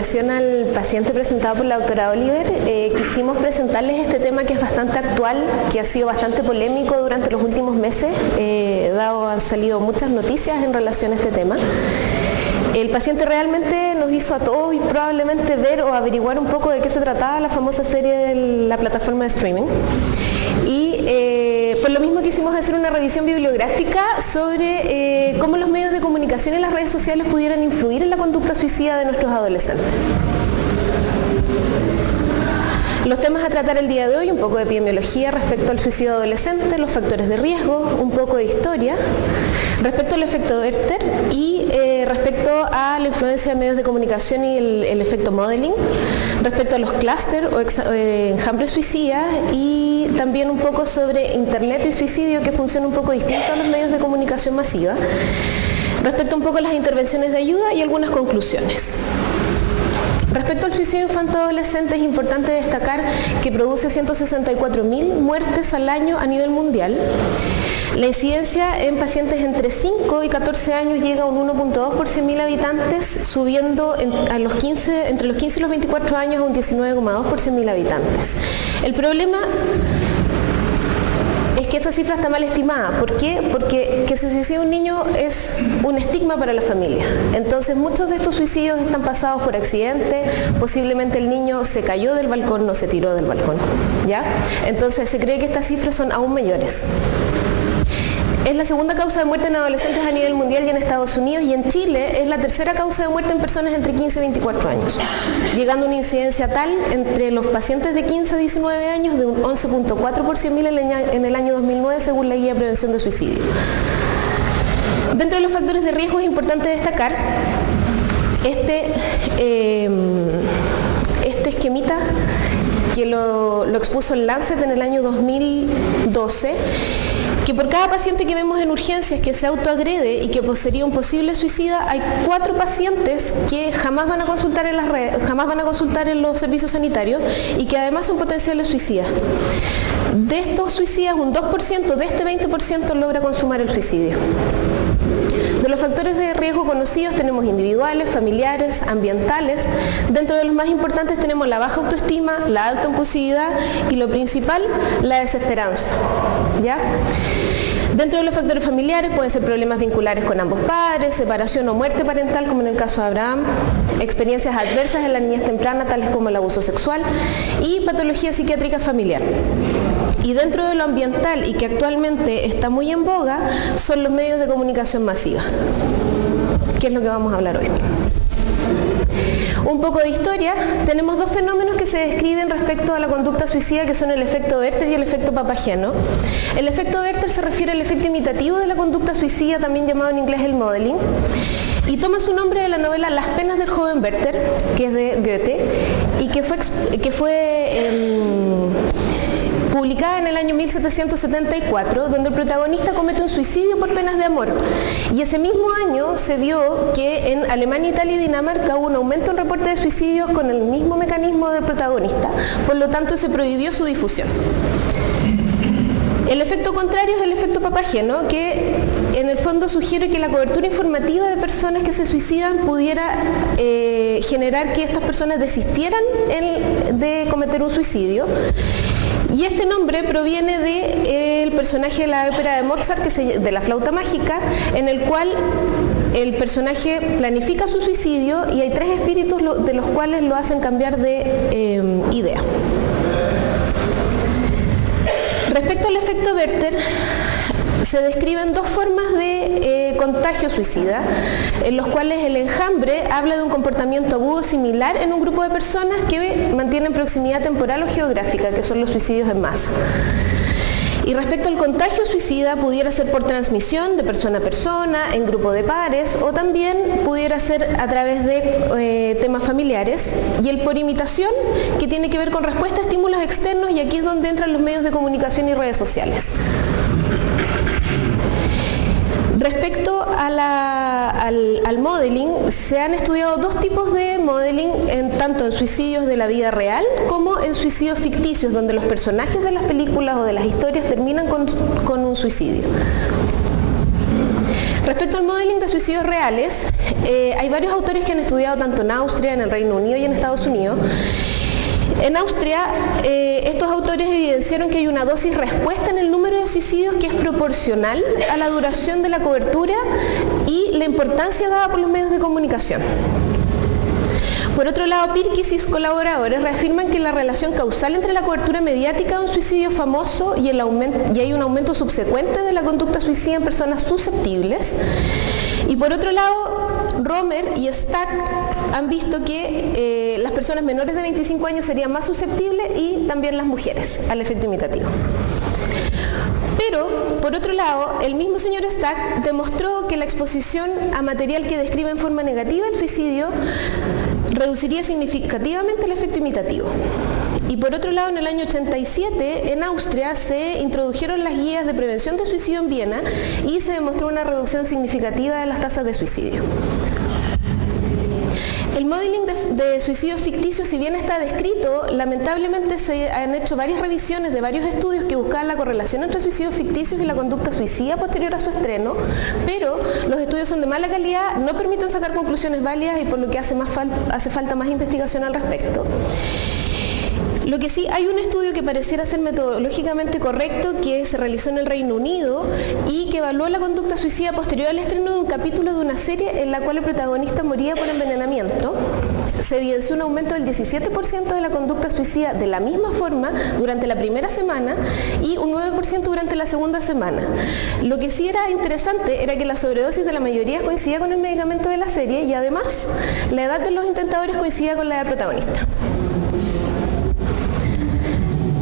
relación al paciente presentado por la doctora Oliver, quisimos presentarles este tema que es bastante actual, que ha sido bastante polémico durante los últimos meses, han salido muchas noticias en relación a este tema. El paciente realmente nos hizo a todos probablemente ver o averiguar un poco de qué se trataba la famosa serie de la plataforma de streaming. Y por lo mismo quisimos hacer una revisión bibliográfica sobre cómo los medios de comunicación y las redes sociales pudieran influir en la conducta suicida de nuestros adolescentes. Los temas a tratar el día de hoy, un poco de epidemiología respecto al suicidio adolescente, los factores de riesgo, un poco de historia, respecto al efecto Werther y respecto a la influencia de medios de comunicación y el efecto modeling, respecto a los clústeres o enjambres suicidas y también un poco sobre internet y suicidio, que funciona un poco distinto a los medios de comunicación masiva, respecto un poco a las intervenciones de ayuda y algunas conclusiones. Respecto al suicidio infanto-adolescente, es importante destacar que produce 164.000 muertes al año a nivel mundial. La incidencia en pacientes entre 5 y 14 años llega a un 1.2 por 100.000 habitantes, subiendo entre los 15 y los 24 años a un 19,2 por 100.000 habitantes. El problema es que esa cifra está mal estimada. ¿Por qué? Porque que se suicide un niño es un estigma para la familia. Entonces muchos de estos suicidios están pasados por accidente, posiblemente el niño se cayó del balcón, no se tiró del balcón, ¿ya? Entonces se cree que estas cifras son aún mayores. Es la segunda causa de muerte en adolescentes a nivel mundial y en Estados Unidos, y en Chile es la tercera causa de muerte en personas entre 15 y 24 años, llegando a una incidencia tal entre los pacientes de 15 a 19 años de un 11.4 por 100.000 en el año 2009 según la Guía de Prevención de Suicidio. Dentro de los factores de riesgo es importante destacar este esquemita que lo expuso el Lancet en el año 2012, que por cada paciente que vemos en urgencias que se autoagrede y que poseería un posible suicida, hay 4 pacientes que jamás van a consultar en las redes, jamás van a consultar en los servicios sanitarios y que además son potenciales suicidas. De estos suicidas, un 2% de este 20% logra consumar el suicidio. De los factores de riesgo conocidos tenemos individuales, familiares, ambientales. Dentro de los más importantes tenemos la baja autoestima, la alta impulsividad y lo principal, la desesperanza, ¿ya? Dentro de los factores familiares pueden ser problemas vinculares con ambos padres, separación o muerte parental, como en el caso de Abraham, experiencias adversas en la niñez temprana, tales como el abuso sexual, y patología psiquiátrica familiar. Y dentro de lo ambiental, y que actualmente está muy en boga, son los medios de comunicación masiva, que es lo que vamos a hablar hoy. Un poco de historia. Tenemos 2 fenómenos que se describen respecto a la conducta suicida, que son el efecto Werther y el efecto Papageno. El efecto Werther se refiere al efecto imitativo de la conducta suicida, también llamado en inglés el modeling, y toma su nombre de la novela Las penas del joven Werther, que es de Goethe, y que fue publicada en el año 1774, donde el protagonista comete un suicidio por penas de amor. Y ese mismo año se vio que en Alemania, Italia y Dinamarca hubo un aumento en reporte de suicidios con el mismo mecanismo del protagonista, por lo tanto se prohibió su difusión. El efecto contrario es el efecto Papageno, que en el fondo sugiere que la cobertura informativa de personas que se suicidan pudiera generar que estas personas desistieran de cometer un suicidio. Y este nombre proviene del personaje de la ópera de Mozart, de la flauta mágica, en el cual el personaje planifica su suicidio y hay 3 espíritus de los cuales lo hacen cambiar de idea. Respecto al efecto Werther, se describen 2 formas de contagio suicida, en los cuales el enjambre habla de un comportamiento agudo similar en un grupo de personas que mantienen proximidad temporal o geográfica, que son los suicidios en masa. Y respecto al contagio suicida, pudiera ser por transmisión de persona a persona, en grupo de pares, o también pudiera ser a través de temas familiares, y el por imitación, que tiene que ver con respuesta a estímulos externos, y aquí es donde entran los medios de comunicación y redes sociales. Respecto al modeling, se han estudiado 2 tipos de modeling, tanto en suicidios de la vida real como en suicidios ficticios, donde los personajes de las películas o de las historias terminan con un suicidio. Respecto al modeling de suicidios reales, hay varios autores que han estudiado tanto en Austria, en el Reino Unido y en Estados Unidos. En Austria, estos autores evidenciaron que hay una dosis respuesta en el número de suicidios que es proporcional a la duración de la cobertura y la importancia dada por los medios de comunicación. Por otro lado, Pirkis y sus colaboradores reafirman que la relación causal entre la cobertura mediática de un suicidio famoso y hay un aumento subsecuente de la conducta suicida en personas susceptibles. Y por otro lado, Romer y Stack han visto que las personas menores de 25 años serían más susceptibles y también las mujeres al efecto imitativo. Pero, por otro lado, el mismo señor Stack demostró que la exposición a material que describe en forma negativa el suicidio reduciría significativamente el efecto imitativo. Y por otro lado, en el año 87, en Austria, se introdujeron las guías de prevención de suicidio en Viena y se demostró una reducción significativa de las tasas de suicidio. El modeling de suicidios ficticios, si bien está descrito, lamentablemente se han hecho varias revisiones de varios estudios que buscaban la correlación entre suicidios ficticios y la conducta suicida posterior a su estreno, pero los estudios son de mala calidad, no permiten sacar conclusiones válidas y por lo que hace falta más investigación al respecto. Lo que sí, hay un estudio que pareciera ser metodológicamente correcto que se realizó en el Reino Unido y que evaluó la conducta suicida posterior al estreno de un capítulo de una serie en la cual el protagonista moría por envenenamiento. Se evidenció un aumento del 17% de la conducta suicida de la misma forma durante la primera semana y un 9% durante la segunda semana. Lo que sí era interesante era que la sobredosis de la mayoría coincidía con el medicamento de la serie y además la edad de los intentadores coincidía con la del protagonista.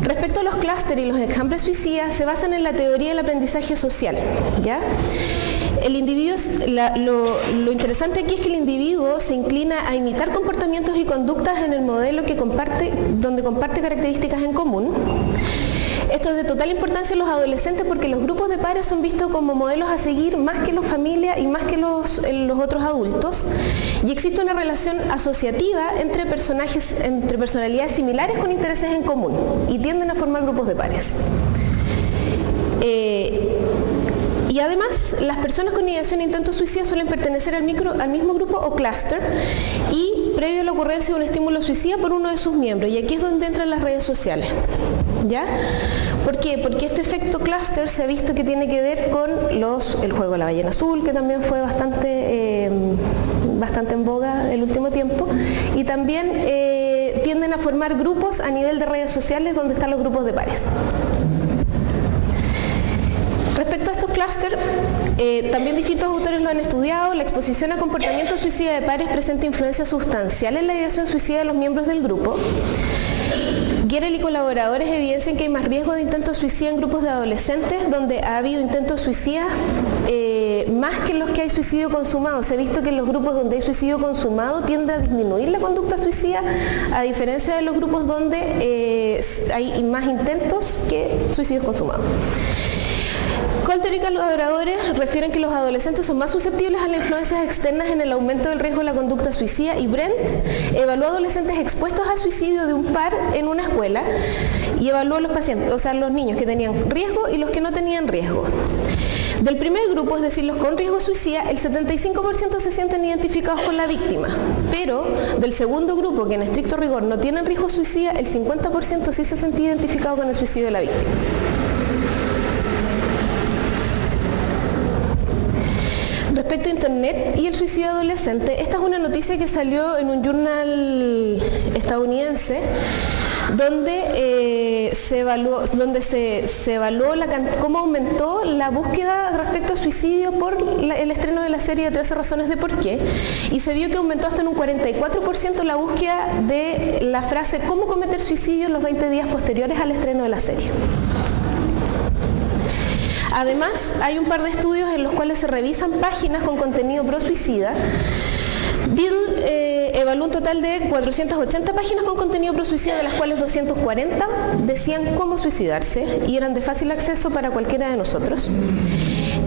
Respecto a los clústeres y los enjambres suicidas, se basan en la teoría del aprendizaje social, ¿ya? El individuo, lo interesante aquí es que el individuo se inclina a imitar comportamientos y conductas en el modelo donde comparte características en común. Esto es de total importancia en los adolescentes porque los grupos de pares son vistos como modelos a seguir más que los familias y más que los otros adultos. Y existe una relación asociativa entre personalidades similares con intereses en común y tienden a formar grupos de pares. Y además, las personas con ideación e intentos suicidas suelen pertenecer al mismo grupo o clúster y previo a la ocurrencia de un estímulo suicida por uno de sus miembros. Y aquí es donde entran las redes sociales. ¿Ya? ¿Por qué? Porque este efecto clúster se ha visto que tiene que ver con el juego de la ballena azul, que también fue bastante en boga el último tiempo, y también tienden a formar grupos a nivel de redes sociales donde están los grupos de pares. Respecto a estos clústeres, también distintos autores lo han estudiado. La exposición a comportamientos suicida de pares presenta influencia sustancial en la ideación suicida de los miembros del grupo. Gerel y colaboradores evidencian que hay más riesgo de intentos suicida en grupos de adolescentes donde ha habido intentos suicidas más que en los que hay suicidio consumado. Se ha visto que en los grupos donde hay suicidio consumado tiende a disminuir la conducta suicida, a diferencia de los grupos donde hay más intentos que suicidios consumados. Coulter y colaboradores refieren que los adolescentes son más susceptibles a las influencias externas en el aumento del riesgo de la conducta suicida y Brent evaluó adolescentes expuestos a suicidio de un par en una escuela y evaluó a los pacientes, o sea, los niños que tenían riesgo y los que no tenían riesgo. Del primer grupo, es decir, los con riesgo suicida, el 75% se sienten identificados con la víctima, pero del segundo grupo, que en estricto rigor no tienen riesgo suicida, el 50% sí se sentía identificado con el suicidio de la víctima. Respecto a Internet y el suicidio adolescente, esta es una noticia que salió en un journal estadounidense donde se evaluó cómo aumentó la búsqueda respecto a suicidio por el estreno de la serie de 13 razones de por qué, y se vio que aumentó hasta en un 44% la búsqueda de la frase ¿cómo cometer suicidio en los 20 días posteriores al estreno de la serie? Además, hay un par de estudios en los cuales se revisan páginas con contenido pro-suicida. Bill evaluó un total de 480 páginas con contenido pro-suicida, de las cuales 240 decían cómo suicidarse y eran de fácil acceso para cualquiera de nosotros.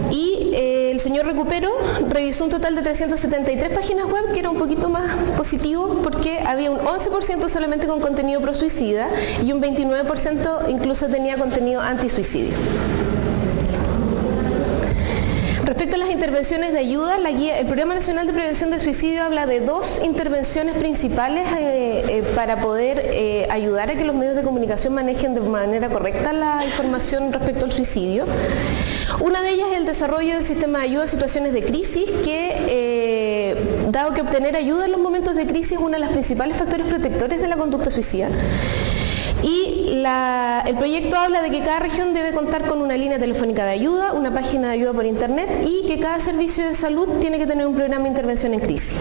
Y el señor Recupero revisó un total de 373 páginas web, que era un poquito más positivo porque había un 11% solamente con contenido pro-suicida y un 29% incluso tenía contenido anti-suicidio. Respecto Respecto a las intervenciones de ayuda, el Programa Nacional de Prevención del Suicidio habla de 2 intervenciones principales para poder ayudar a que los medios de comunicación manejen de manera correcta la información respecto al suicidio. Una de ellas es el desarrollo del sistema de ayuda a situaciones de crisis, que dado que obtener ayuda en los momentos de crisis es uno de los principales factores protectores de la conducta suicida. Y el proyecto habla de que cada región debe contar con una línea telefónica de ayuda, una página de ayuda por internet y que cada servicio de salud tiene que tener un programa de intervención en crisis.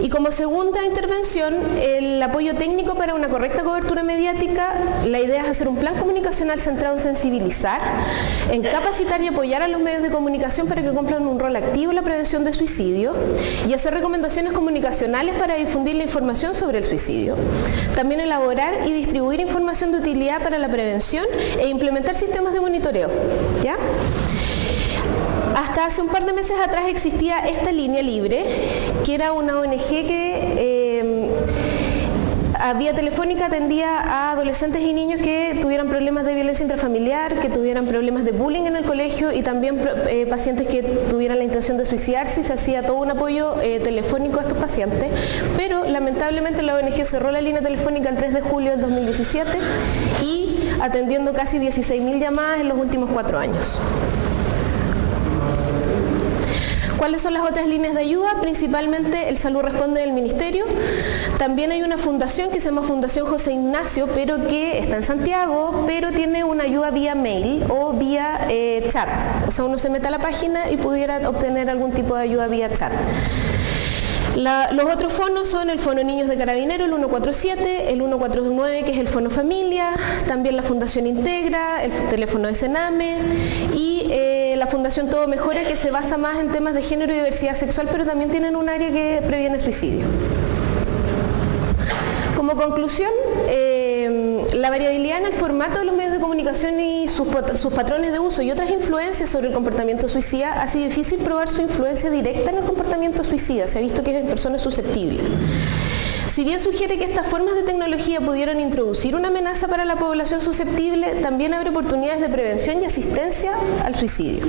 Y como segunda intervención, el apoyo técnico para una correcta cobertura mediática. La idea es hacer un plan comunicacional centrado en sensibilizar, en capacitar y apoyar a los medios de comunicación para que cumplan un rol activo en la prevención de suicidio y hacer recomendaciones comunicacionales para difundir la información sobre el suicidio. También elaborar y distribuir información de utilidad para la prevención e implementar sistemas de monitoreo. ¿Ya? Hasta hace un par de meses atrás existía esta línea libre, que era una ONG que vía telefónica atendía a adolescentes y niños que tuvieran problemas de violencia intrafamiliar, que tuvieran problemas de bullying en el colegio y también pacientes que tuvieran la intención de suicidarse, y se hacía todo un apoyo telefónico a estos pacientes. Pero lamentablemente la ONG cerró la línea telefónica el 3 de julio del 2017 y atendiendo casi 16.000 llamadas en los últimos 4 años. ¿Cuáles son las otras líneas de ayuda? Principalmente el Salud Responde del Ministerio. También hay una fundación que se llama Fundación José Ignacio, pero que está en Santiago, pero tiene una ayuda vía mail o vía chat. O sea, uno se mete a la página y pudiera obtener algún tipo de ayuda vía chat. Los otros fonos son el Fono Niños de Carabineros, el 147, el 149, que es el Fono Familia, también la Fundación Integra, el teléfono de Sename y la Fundación Todo Mejora, que se basa más en temas de género y diversidad sexual, pero también tienen un área que previene suicidio. Como conclusión, la variabilidad en el formato de los medios de comunicación y sus patrones de uso y otras influencias sobre el comportamiento suicida hace difícil probar su influencia directa en el comportamiento suicida. Se ha visto que es en personas susceptibles. Si bien sugiere que estas formas de tecnología pudieron introducir una amenaza para la población susceptible, también abre oportunidades de prevención y asistencia al suicidio.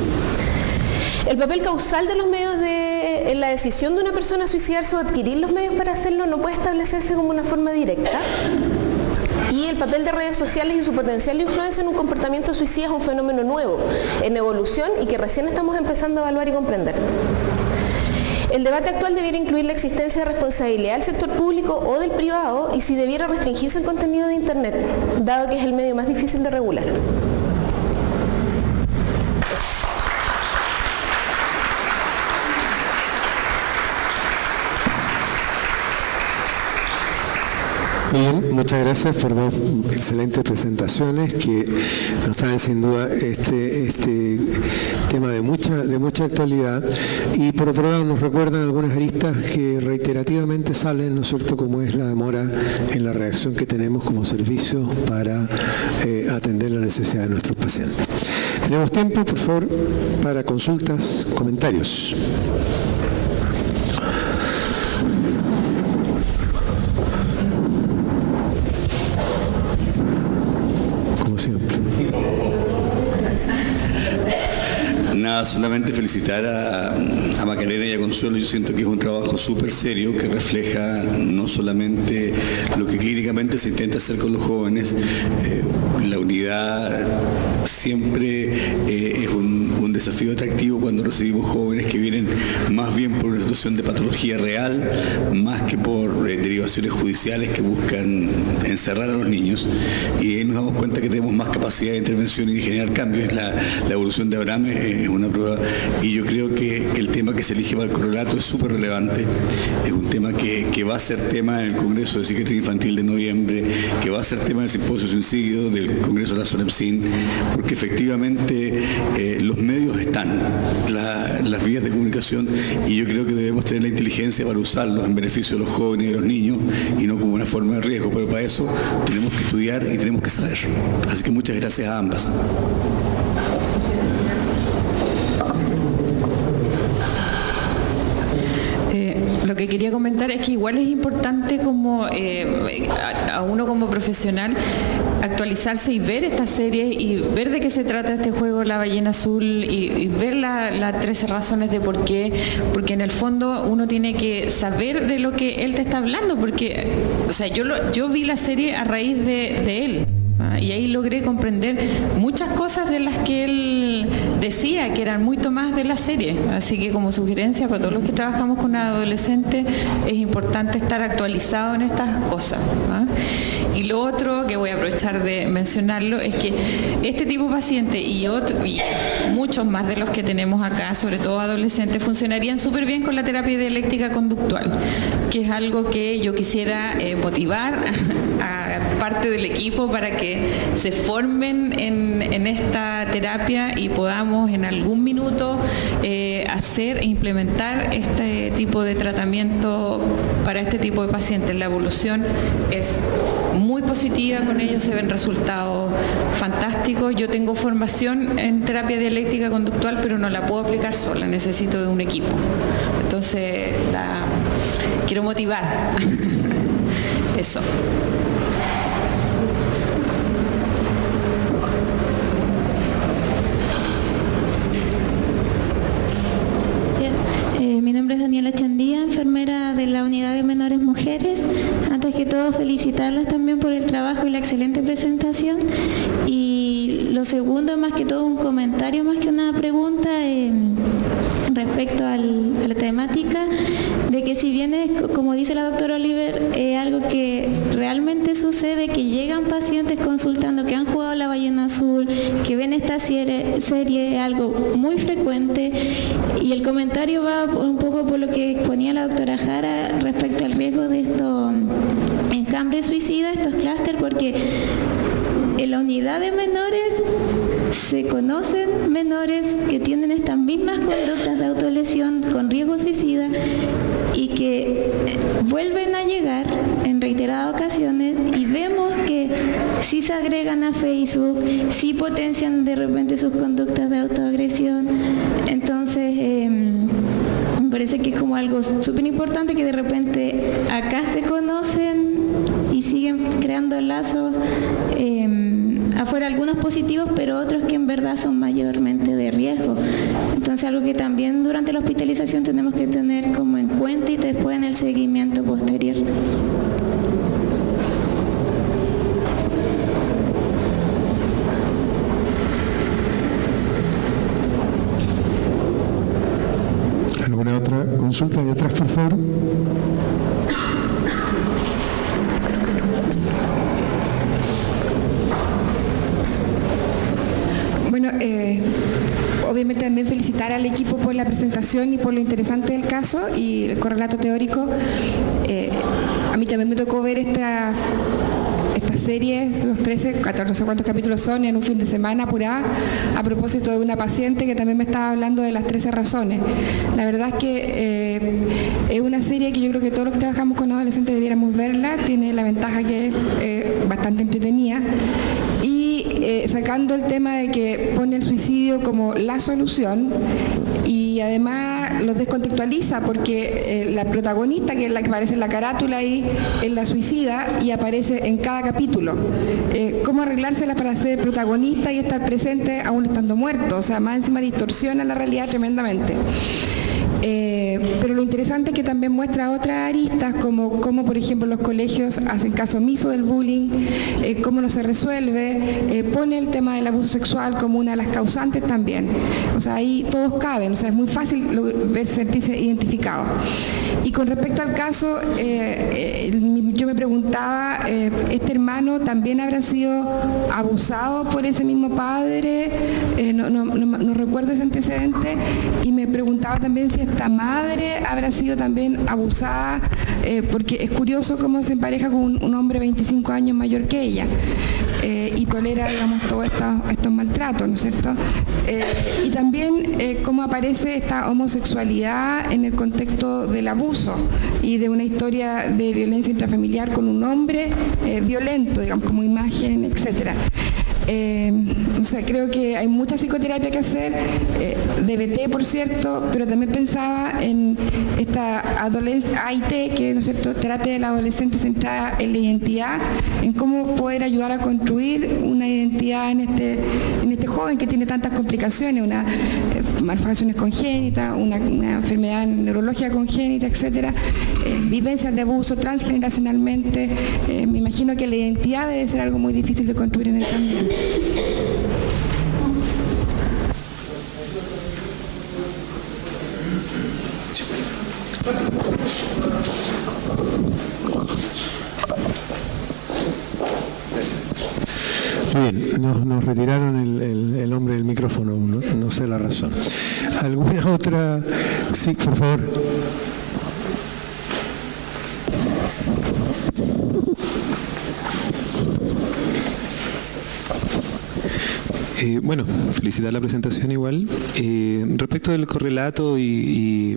El papel causal de los medios en la decisión de una persona a suicidarse o adquirir los medios para hacerlo no puede establecerse como una forma directa. Y el papel de redes sociales y su potencial influencia en un comportamiento suicida es un fenómeno nuevo, en evolución y que recién estamos empezando a evaluar y comprender. El debate actual debiera incluir la existencia de responsabilidad del sector público o del privado y si debiera restringirse el contenido de Internet, dado que es el medio más difícil de regular. Bien, muchas gracias por 2 excelentes presentaciones que nos traen sin duda este tema de mucha actualidad y por otro lado nos recuerdan algunas aristas que reiterativamente salen, ¿no es cierto?, como es la demora en la reacción que tenemos como servicio para atender la necesidad de nuestros pacientes. Tenemos tiempo, por favor, para consultas, comentarios. Nada, solamente felicitar a Macarena y a Consuelo. Yo siento que es un trabajo súper serio que refleja no solamente lo que clínicamente se intenta hacer con los jóvenes, la unidad siempre es un desafío atractivo cuando recibimos jóvenes que vienen más bien por una situación de patología real, más que por derivaciones judiciales que buscan encerrar a los niños, y ahí nos damos cuenta que tenemos más capacidad de intervención y de generar cambios. La evolución de Abraham es una prueba, y yo creo que el tema que se elige para el correlato es súper relevante. Es un tema que va a ser tema en el Congreso de Psiquiatría Infantil de noviembre, que va a ser tema del simposio suicidio del Congreso de la SONEPSIN, porque efectivamente los medios están, las vías de comunicación, y yo creo que debemos tener la inteligencia para usarlos en beneficio de los jóvenes y de los niños y no como una forma de riesgo, pero para eso tenemos que estudiar y tenemos que saber. Así que muchas gracias a ambas. Lo que quería comentar es que igual es importante como a uno como profesional actualizarse y ver esta serie y ver de qué se trata este juego La Ballena Azul y ver las 13 razones de por qué, porque en el fondo uno tiene que saber de lo que él te está hablando, porque, o sea, yo vi la serie a raíz de él. Y ahí logré comprender muchas cosas de las que él decía, que eran muy tomadas de la serie. Así que como sugerencia para todos los que trabajamos con adolescentes, es importante estar actualizado en estas cosas. Y lo otro que voy a aprovechar de mencionarlo es que este tipo de paciente y muchos más de los que tenemos acá, sobre todo adolescentes, funcionarían súper bien con la terapia dialéctica conductual, que es algo que yo quisiera motivar a parte del equipo para que se formen en esta terapia y podamos en algún minuto hacer e implementar este tipo de tratamiento para este tipo de pacientes. La evolución es muy positiva con ellos, se ven resultados fantásticos. Yo tengo formación en terapia dialéctica conductual, pero no la puedo aplicar sola, necesito de un equipo. Entonces, quiero motivar. Eso. Mi nombre es Daniela Chandía, enfermera de la Unidad de Menores Mujeres. Antes que todo, felicitarlas también por el trabajo y la excelente presentación. Y lo segundo, más que todo, un comentario más que una pregunta respecto a la temática, de que si bien es, como dice la doctora Oliver, algo que realmente sucede, que llegan pacientes consultando que han jugado La Ballena Azul, que ven esta serie, algo muy frecuente, y el comentario va un poco por lo que exponía la doctora Jara respecto al riesgo de estos enjambres suicidas, estos clústeres, porque en la unidad de menores se conocen menores que tienen estas mismas conductas de autolesión con riesgo suicida y que vuelven a llegar en reiteradas ocasiones, y vemos que sí se agregan a Facebook, sí potencian de repente sus conductas de autoagresión. Entonces me parece que es como algo súper importante, que de repente acá se conocen y siguen creando lazos, afuera algunos positivos, pero otros que en verdad son mayormente de riesgo. Entonces, algo que también durante la hospitalización tenemos que tener como en cuenta y después en el seguimiento posterior. ¿Alguna otra consulta de atrás, por favor? Bueno, obviamente también felicitar al equipo por la presentación y por lo interesante del caso y el correlato teórico. A mí también me tocó ver estas series, los 13, 14, no sé cuántos capítulos son, en un fin de semana apurada, a propósito de una paciente que también me estaba hablando de las 13 razones. La verdad es que es una serie que yo creo que todos los que trabajamos con adolescentes debiéramos verla. Tiene la ventaja que es bastante entretenida. Sacando el tema de que pone el suicidio como la solución y además los descontextualiza, porque la protagonista, que es la que aparece en la carátula ahí, es la suicida y aparece en cada capítulo. ¿Cómo arreglárselas para ser protagonista y estar presente aún estando muerto? O sea, más encima distorsiona la realidad tremendamente. Pero lo interesante es que también muestra otras aristas, como por ejemplo los colegios hacen caso omiso del bullying, cómo no se resuelve, pone el tema del abuso sexual como una de las causantes también. O sea, ahí todos caben, o sea, es muy fácil sentirse identificado. Y con respecto al caso, yo me preguntaba, ¿este hermano también habrá sido abusado por ese mismo padre? No recuerdo ese antecedente, y me preguntaba también si esta madre habrá sido también abusada, porque es curioso cómo se empareja con un hombre 25 años mayor que ella, y tolera, digamos, todos estos maltratos, ¿no es cierto? Y también cómo aparece esta homosexualidad en el contexto del abuso y de una historia de violencia intrafamiliar con un hombre violento, digamos, como imagen, etcétera. No sé, creo que hay mucha psicoterapia que hacer, DBT por cierto, pero también pensaba en esta AIT, que ¿no es cierto?, terapia del adolescente centrada en la identidad, en cómo poder ayudar a construir una identidad en este joven que tiene tantas complicaciones, malformaciones congénitas, una enfermedad neurológica congénita, etcétera, vivencias de abuso transgeneracionalmente. Me imagino que la identidad debe ser algo muy difícil de construir en él también. Bien, nos retiraron el hombre del micrófono, no sé la razón. ¿Alguna otra? Sí, por favor. Bueno, felicitar la presentación igual. Respecto del correlato si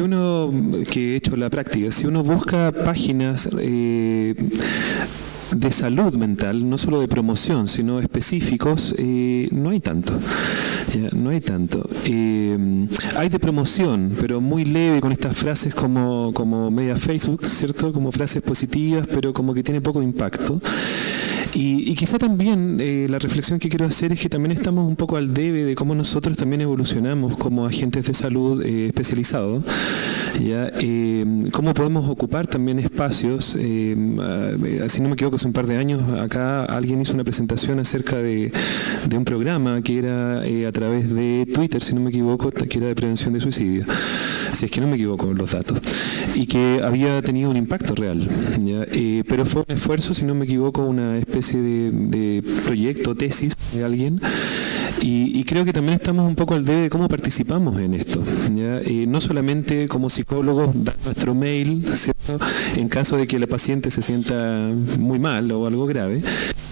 uno, que he hecho la práctica, si uno busca páginas de salud mental, no solo de promoción, sino específicos, no hay tanto. No hay tanto. Hay de promoción, pero muy leve, con estas frases como media Facebook, ¿cierto? Como frases positivas, pero como que tiene poco impacto. Y quizá también la reflexión que quiero hacer es que también estamos un poco al debe de cómo nosotros también evolucionamos como agentes de salud especializados, ¿ya? Cómo podemos ocupar también espacios, si no me equivoco, hace un par de años acá alguien hizo una presentación acerca de un programa que era a través de Twitter, si no me equivoco, que era de prevención de suicidio, si es que no me equivoco los datos, y que había tenido un impacto real, ¿ya? Pero fue un esfuerzo, si no me equivoco, una especie de proyecto, tesis de alguien, y creo que también estamos un poco al debe de cómo participamos en esto, ¿ya? No solamente como psicólogos dar nuestro mail, ¿cierto?, en caso de que la paciente se sienta muy mal o algo grave,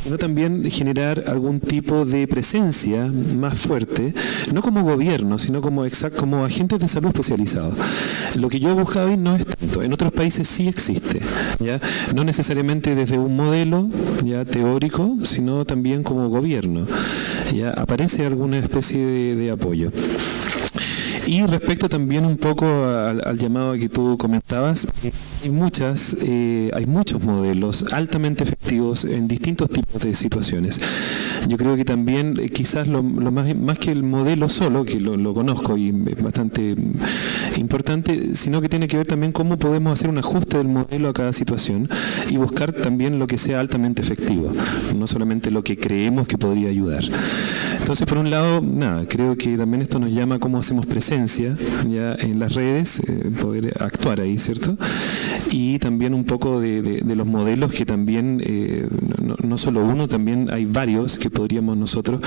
sino también generar algún tipo de presencia más fuerte, no como gobierno, sino como agentes de salud especializados. Lo que yo he buscado hoy no es tanto, en otros países sí existe, ¿ya? No necesariamente desde un modelo ya teórico, sino también como gobierno, ya aparece alguna especie de apoyo. Y respecto también un poco al llamado que tú comentabas, hay muchos modelos altamente efectivos en distintos tipos de situaciones. Yo creo que también quizás lo más que el modelo solo, que lo conozco y es bastante importante, sino que tiene que ver también cómo podemos hacer un ajuste del modelo a cada situación y buscar también lo que sea altamente efectivo, no solamente lo que creemos que podría ayudar. Entonces, por un lado, creo que también esto nos llama a cómo hacemos presencia ya en las redes, poder actuar ahí, ¿cierto? Y también un poco de los modelos que también, no solo uno, también hay varios que podríamos nosotros,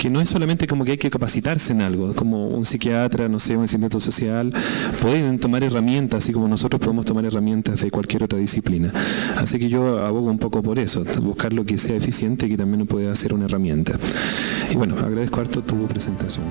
que no es solamente como que hay que capacitarse en algo, como un psiquiatra, no sé, un asistente social, pueden tomar herramientas, así como nosotros podemos tomar herramientas de cualquier otra disciplina. Así que yo abogo un poco por eso, buscar lo que sea eficiente y que también pueda ser una herramienta. Y bueno, agradezco harto tu presentación.